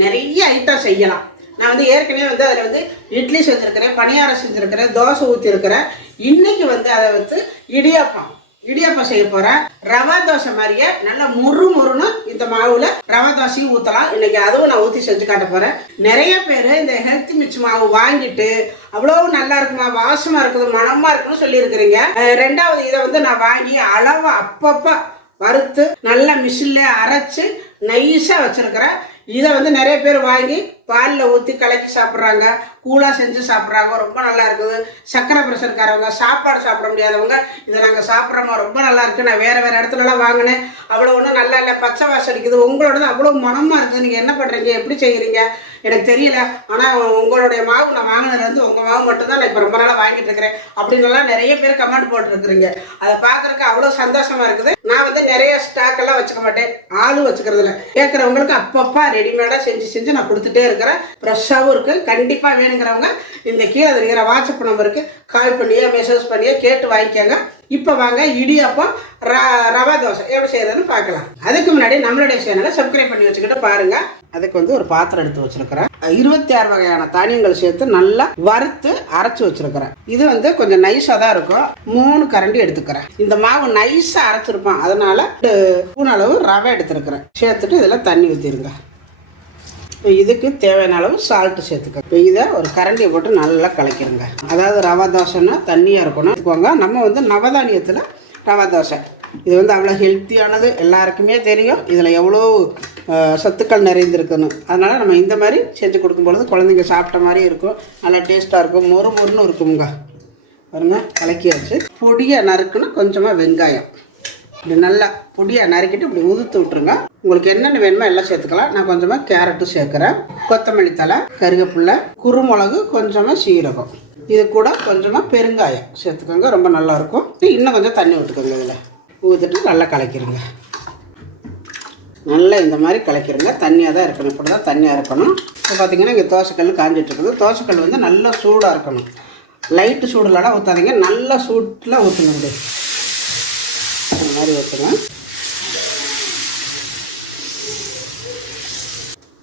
நிறைய ஐட்டம் செய்யலாம். நான் வந்து ஏற்கனவே வந்து அதில் வந்து இட்லி செஞ்சுருக்கிறேன் பணியாரம் செஞ்சுருக்கிறேன் தோசை ஊற்றிருக்கிறேன் இன்றைக்கி வந்து அதை வந்து இடியாப்பம் இடியாப்பம் செய்ய போகிறேன் ரவா தோசை மாதிரியே நல்லா முறு முறுன்னு இந்த மாவில் ரவா தோசையும் ஊற்றலாம் இன்னைக்கு அதுவும் நான் ஊற்றி செஞ்சு காட்ட போகிறேன் நிறைய பேர் இந்த ஹெல்த் மிக்ஸ் மாவு வாங்கிட்டு அவ்வளோ நல்லா இருக்குமா வாசமாக இருக்குது மணமாக இருக்குன்னு சொல்லியிருக்கிறீங்க. ரெண்டாவது இதை வந்து நான் வாங்கி அளவு அப்பப்போ வறுத்து நல்லா மிஷினில் அரைச்சி நைஸாக வச்சுருக்கிறேன். இதை வந்து நிறைய பேர் வாங்கி பாலில் ஊற்றி கலக்கி சாப்பிட்றாங்க. கூலாக செஞ்சு சாப்பிட்றாங்க. ரொம்ப நல்லா இருக்குது. சக்கரை ப்ரெஷர்காரவங்க சாப்பாடு சாப்பிட முடியாதவங்க இதை நாங்கள் சாப்பிட்றோமா? ரொம்ப நல்லா இருக்குது நான் வேறு வேறு இடத்துலலாம் வாங்கினேன். அவ்வளோ ஒன்றும் நல்லா இல்லை. பச்சை வாசம் அடிக்குது. உங்களோடது அவ்வளோ மனமாக இருக்குது. நீங்கள் என்ன பண்ணுறீங்க எப்படி செய்கிறீங்க எனக்கு தெரியல. ஆனால் உங்களுடைய மாவு நான் வாங்கினதுலேருந்து உங்கள் மாவு மட்டும்தான். நான் இப்போ ரொம்ப நாளாக வாங்கிட்டு இருக்கிறேன். அப்படின்னுலாம் நிறைய பேர் கமெண்ட் போட்டுருக்குறீங்க. அதை பார்க்குறக்கு அவ்வளோ சந்தோஷமா இருக்குது. நான் வந்து நிறைய ஸ்டாக் எல்லாம் வச்சுக்க மாட்டேன். ஆளும் வச்சுக்கிறது இல்லை கேட்குறவங்களுக்கு அப்பப்போ ரெடிமேடாக செஞ்சு செஞ்சு நான் கொடுத்துட்டே இருக்கிறேன். ஃப்ரெஷ்ஷாகவும் இருக்குது கண்டிப்பாக வேணுங்கிறவங்க இந்த கீழே இருக்கிற வாட்ஸ்அப் நம்பருக்கு கால் பண்ணியோ மெசேஜ் பண்ணியோ கேட்டு வாங்கிக்கோங்க. இப்போ வாங்க இடியாப்பம் ர ரவா தோசை. எப்படி செய்யறதுன்னு பார்க்கலாம். அதுக்கு முன்னாடி நம்மளுடைய சேனலை சப்ஸ்கிரைப் பண்ணி வச்சுக்கிட்டு பாருங்க. அதுக்கு வந்து ஒரு பாத்திரம் எடுத்து வச்சிருக்கிறேன். இருபத்தி ஆறு வகையான தானியங்கள் சேர்த்து நல்லா வறுத்து அரைச்சு வச்சிருக்கிறேன். இது வந்து கொஞ்சம் நைஸாக தான் இருக்கும். மூணு கரண்டி எடுத்துக்கிறேன். இந்த மாவு நைஸாக அரைச்சிருப்பான். அதனால மூணு அளவு ரவை எடுத்துருக்கிறேன். சேர்த்துட்டு இதில் தண்ணி ஊற்றிருங்க இப்போ இதுக்கு தேவையான அளவு சால்ட்டு சேர்த்துக்க இப்போ இதை ஒரு கரண்டியை போட்டு நல்லா கலக்கிடுங்க அதாவது ரவா தோசைன்னா தண்ணியாக இருக்கணும். எடுத்துக்கோங்க. நம்ம வந்து நவதானியத்தில் ரவா தோசை. இது வந்து அவ்வளோ ஹெல்த்தியானது எல்லாருக்குமே தெரியும். இதில் எவ்வளோ சத்துக்கள் நிறைந்திருக்குன்னு. அதனால் நம்ம இந்த மாதிரி செஞ்சு கொடுக்கும் பொழுது குழந்தைங்க சாப்பிட்ட மாதிரி இருக்கும். நல்லா டேஸ்ட்டாக இருக்கும். மொறு மொறுன்னு இருக்குங்க. பாருங்க கலக்கியாச்சு. பொடியாக நறுக்குன்னு கொஞ்சமாக வெங்காயம். இப்படி நல்லா பொடியாக நறுக்கிட்டு இப்படி உதுத்து விட்டுருங்க. உங்களுக்கு என்னென்ன வேணுமோ எல்லாம் சேர்த்துக்கலாம். நான் கொஞ்சமாக கேரட்டும் சேர்க்குறேன். கொத்தமல்லி தலை கருவேப்பிலை குருமிளகு கொஞ்சமாக சீரகம். இது கூட கொஞ்சமாக பெருங்காயம் சேர்த்துக்கோங்க. ரொம்ப நல்லா இருக்கும். இன்னும் கொஞ்சம் தண்ணி விட்டுக்கோங்க இதில். ஊற்றிட்டு நல்லா கலக்கிடுங்க நல்லா இந்த மாதிரி கலக்கிடுங்க தண்ணியாக தான் இருக்கணும். இப்படி தான் தண்ணியாக இருக்கணும். இப்போ பார்த்தீங்கன்னா இங்கே தோசைக்கல் காஞ்சிட்ருக்குது. தோசைக்கல் வந்து நல்லா சூடாக இருக்கணும். லைட்டு சூடுலலாம் ஊற்றாதீங்க நல்லா சூட்டில் ஊற்றுங்க இப்படி இந்த மாதிரி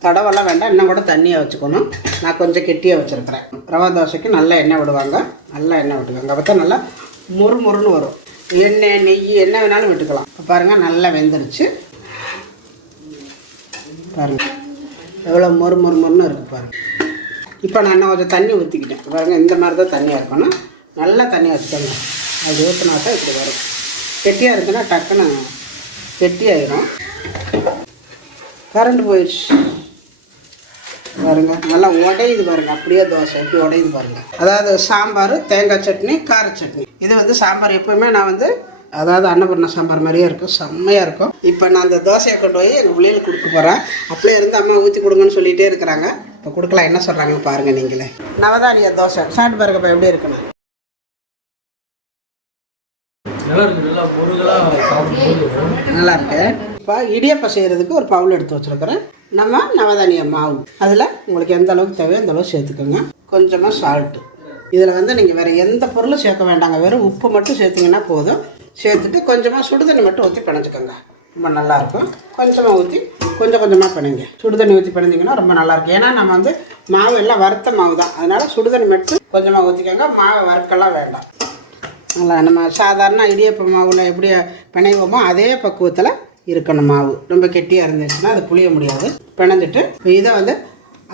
தடவெல்லாம் வேண்டாம் இன்னும் கூட தண்ணியாக வச்சுக்கணும். நான் கொஞ்சம் கெட்டியாக வச்சுருக்கிறேன். ரவா தோசைக்கு நல்லா எண்ணெய் விடுவாங்க. நல்லா எண்ணெய் விட்டுக்கோங்க அப்போ தான் நல்லா முறு முறுன்னு வரும். எண்ணெய் நெய் என்ன வேணாலும் விட்டுக்கலாம். இப்போ பாருங்கள் நல்லா வெந்துருச்சு. பாருங்கள் எவ்வளோ மொறு மொறு மொறுன்னு இருக்குது பாருங்கள் இப்போ நான் இன்னும் கொஞ்சம் தண்ணி ஊற்றிக்கிட்டேன் பாருங்கள் இந்த மாதிரி தான் தண்ணியாக இருக்கணும். நல்லா தண்ணியாக வச்சுக்கோங்க. அது ஊற்றினா தான் இப்படி வரும். கெட்டியாக இருக்குன்னா டக்குன்னு கெட்டியாயிரும். கரண்ட் போயிடுச்சு. பாருங்க நல்லா உடையுது பாருங்க அப்படியே தோசை எப்படி உடையுது பாருங்க. அதாவது சாம்பார் தேங்காய் சட்னி கார சட்னி. இது வந்து சாம்பார் எப்பவுமே நான் வந்து அதாவது அன்னபூர்ணா சாம்பார் மாதிரியே இருக்கும் செம்மையாக இருக்கும். இப்போ நான் அந்த தோசையை கொண்டு போய் எங்கள் பிள்ளைகளுக்கு கொடுக்க போகிறேன் அப்படியே இருந்து அம்மா ஊற்றி கொடுங்கன்னு சொல்லிகிட்டே இருக்கிறாங்க. இப்போ கொடுக்கலாம் என்ன சொல்கிறாங்கன்னு பாருங்கள் நீங்களே. நவதானிய தோசை சாப்பிட்டு பாருங்கப்பா எப்படி இருக்குண்ணா நல்லா இருக்கு. இப்போ இடியப்பம் செய்கிறதுக்கு ஒரு பவுல் எடுத்து வச்சுருக்கிறேன். நம்ம நவதானிய மாவு. அதில் உங்களுக்கு எந்த அளவுக்கு தேவையோ அந்த அளவுக்கு சேர்த்துக்கோங்க. கொஞ்சமாக சால்ட்டு இதில் வந்து நீங்கள் வேறு எந்த பொருளும் சேர்க்க வேண்டாங்க. வெறும் உப்பு மட்டும் சேர்த்திங்கன்னா போதும். சேர்த்துட்டு கொஞ்சமாக சுடுதண்ணி மட்டும் ஊற்றி பிணைஞ்சுக்கோங்க. ரொம்ப நல்லாயிருக்கும் கொஞ்சமாக ஊற்றி கொஞ்சம் கொஞ்சமாக பிணைங்க. சுடுதண்ணி ஊற்றி பிணைஞ்சிங்கன்னா ரொம்ப நல்லாயிருக்கும் ஏன்னா நம்ம வந்து மாவு எல்லாம் வறுத்த மாவு தான் அதனால் சுடுதண்ணி மட்டும் கொஞ்சமாக ஊற்றிக்கோங்க மாவை வறுக்கலாம் வேண்டாம். நல்லா நம்ம சாதாரண இடியப்ப மாவில் எப்படி பிணைவோமோ அதே பக்குவத்தில் இருக்கணும் மாவு. ரொம்ப கெட்டியாக இருந்துச்சுன்னா அது புளிய முடியாது. பிணைஞ்சிட்டு இப்போ இதை வந்து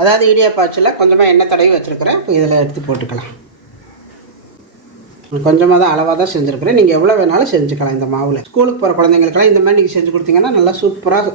அதாவது இடியாப்பாச்சில் கொஞ்சமாக எண்ணெய் தடவி வச்சுருக்கிறேன். இப்போ இதில் எடுத்து போட்டுக்கலாம். கொஞ்சமாக தான் அளவாக தான் செஞ்சுருக்கிறேன். நீங்கள் எவ்வளோ வேணாலும் செஞ்சுக்கலாம் இந்த மாவில். ஸ்கூலுக்கு போகிற குழந்தைங்களுக்கெல்லாம் இந்த மாதிரி நீங்கள் செஞ்சு கொடுத்தீங்கன்னா நல்லா சூப்பராக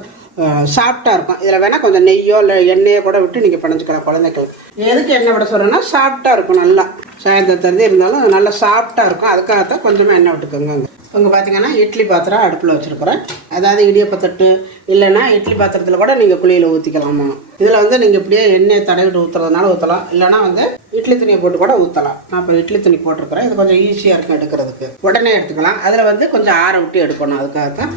சாஃப்டாக இருக்கும். இதில் வேணால் கொஞ்சம் நெய்யோ இல்லை எண்ணெயோ கூட விட்டு நீங்கள் பிணைஞ்சிக்கலாம் குழந்தைங்களுக்கு எதுக்கு எண்ணெய் விட சொல்கிறேன்னா சாஃப்டாக இருக்கும் நல்லா. சாயந்தரத்துலேருந்து இருந்தாலும் நல்லா சாஃப்டாக இருக்கும். அதுக்காகத்தான் கொஞ்சமாக எண்ணெய் விட்டுக்கோங்க. இங்கே பார்த்தீங்கன்னா இட்லி பாத்திரம் அடுப்பில் வச்சுருக்குறேன் அதாவது இடியப்பத்தட்டு இல்லைன்னா இட்லி பாத்திரத்தில் கூட நீங்கள் குழியில் ஊற்றிக்கலாமா இதில் வந்து நீங்கள் இப்படியே எண்ணெய் தடவிட்டு ஊற்றுறதுனால ஊற்றலாம் இல்லைனா வந்து இட்லி துணியை போட்டு கூட ஊற்றலாம் நான் இப்போ இட்லி துணி போட்டிருக்கிறேன். இது கொஞ்சம் ஈஸியாக இருக்கும் எடுக்கிறதுக்கு. உடனே எடுத்துக்கலாம். அதில் வந்து கொஞ்சம் ஆற விட்டு எடுக்கணும். அதுக்காகத்தான்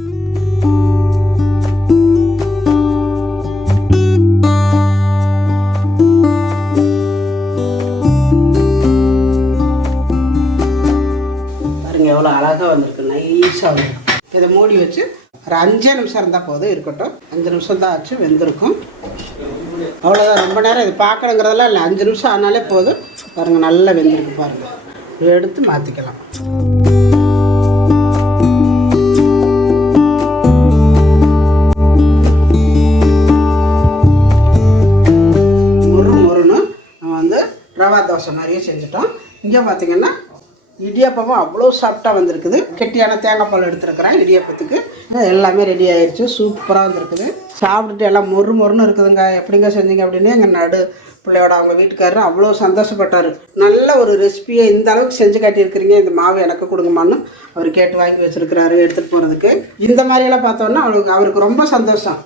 பாருங்க எவ்வளோ அழகாக வந்திருக்கு. நைஸாக வந்திருக்கு. இதை மூடி வச்சு ஒரு அஞ்சே நிமிஷம் இருந்தால் போதும் இருக்கட்டும். அஞ்சு நிமிஷம் தான் ஆச்சு வெந்திருக்கும். அவ்வளோதான் ரொம்ப நேரம் இது பார்க்கணுங்கிறதெல்லாம் இல்லை. அஞ்சு நிமிஷம் ஆனாலே போதும். பாருங்க நல்லா வெந்திருக்கு பாருங்க. எடுத்து மாற்றிக்கலாம் முறு முறுன்னு நம்ம வந்து ரவா தோசை மாதிரியே செஞ்சுட்டோம். இங்கே பார்த்தீங்கன்னா இடியாப்பமும் அவ்வளோ சாஃப்டாக வந்திருக்குது. கெட்டியான தேங்காய் பால் எடுத்துருக்கிறேன். இடியாப்பத்துக்கு. எல்லாமே ரெடி ஆயிடுச்சு சூப்பராக வந்திருக்குது. சாப்பிட்டுட்டு எல்லாம் மொறு மொறுன்னு இருக்குதுங்க. எப்படிங்க செஞ்சீங்க அப்படின்னு எங்கள் நடு பிள்ளையோட அவங்க வீட்டுக்காரர் அவ்வளோ சந்தோஷப்பட்டார். நல்ல ஒரு ரெசிபியை இந்த அளவுக்கு செஞ்சு காட்டியிருக்கிறீங்க. இந்த மாவு எனக்கு கொடுங்கம்மான்னு அவர் கேட்டு வாங்கி வச்சிருக்கிறாரு எடுத்துகிட்டு போகிறதுக்கு இந்த மாதிரியெல்லாம் பார்த்தோன்னா அவருக்கு அவருக்கு ரொம்ப சந்தோஷம்.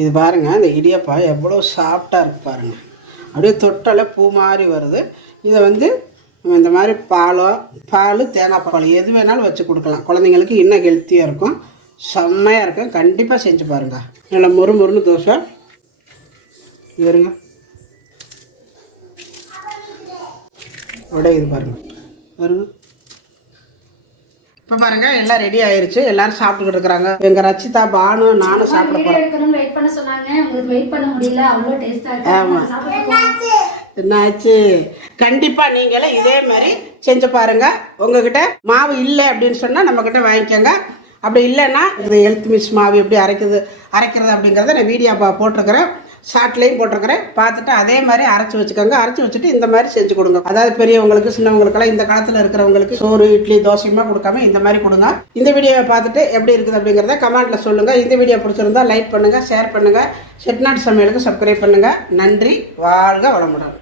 இது பாருங்க இந்த இடியப்பா எவ்வளோ சாஃப்டாக இருக்கு பாருங்க. அப்படியே தொட்டாலே பூ மாதிரி வருது. இதை வந்து இந்த மாதிரி பாலோ பால் தேங்காய் பால் எது வேணாலும் வச்சு கொடுக்கலாம். குழந்தைங்களுக்கு இன்னும் ஹெல்த்தியாக இருக்கும். செம்மையாக இருக்கும். கண்டிப்பாக செஞ்சு பாருங்க. நல்லா மொறு மொறுன்னு தோசை. வருங்க உடையுது பாருங்க. வருங்க இப்போ பாருங்க எல்லாம் ரெடி ஆயிருச்சு. எல்லாரும் சாப்பிட்டுக்கிட்டு இருக்கிறாங்க. எங்க ரச்சிதா பானு நானும் சாப்பிட போறேன் வெயிட் பண்ண சொன்னாங்க. உங்களுக்கு வெயிட் பண்ண முடியல. அவ்வளோ டேஸ்டா இருக்கு. என்னாச்சு? கண்டிப்பா நீங்களே இதே மாதிரி செஞ்சு பாருங்க. உங்ககிட்ட மாவு இல்லை அப்படின்னு சொன்னா நம்ம கிட்ட வாங்கிக்கோங்க. அப்படி இல்லைன்னா இது ஹெல்த் மிஸ் மாவு எப்படி அரைக்குது அரைக்கிறது அப்படிங்கிறத நான் வீடியோ பா போட்டிருக்கிறேன். ஷார்ட்லேயும் போட்டிருக்கிறேன். பார்த்துட்டு அதே மாதிரி அரைச்சி வச்சுக்கோங்க. அரைச்சி வச்சுட்டு இந்த மாதிரி செஞ்சு கொடுங்க. அதாவது பெரியவங்களுக்கு சின்னவங்களுக்கெல்லாம் இந்த காலத்தில் இருக்கிறவங்களுக்கு சோறு இட்லி தோசையுமா கொடுக்காம இந்த மாதிரி கொடுங்க. இந்த வீடியோவை பார்த்துட்டு எப்படி இருக்குது அப்படிங்கிறத கமெண்ட்டில் சொல்லுங்கள் இந்த வீடியோ பிடிச்சிருந்தா லைக் பண்ணுங்கள் ஷேர் பண்ணுங்கள் செட்நாட் சமையலுக்கு சப்ஸ்கிரைப் பண்ணுங்கள் நன்றி. வாழ்க வளமுடன்.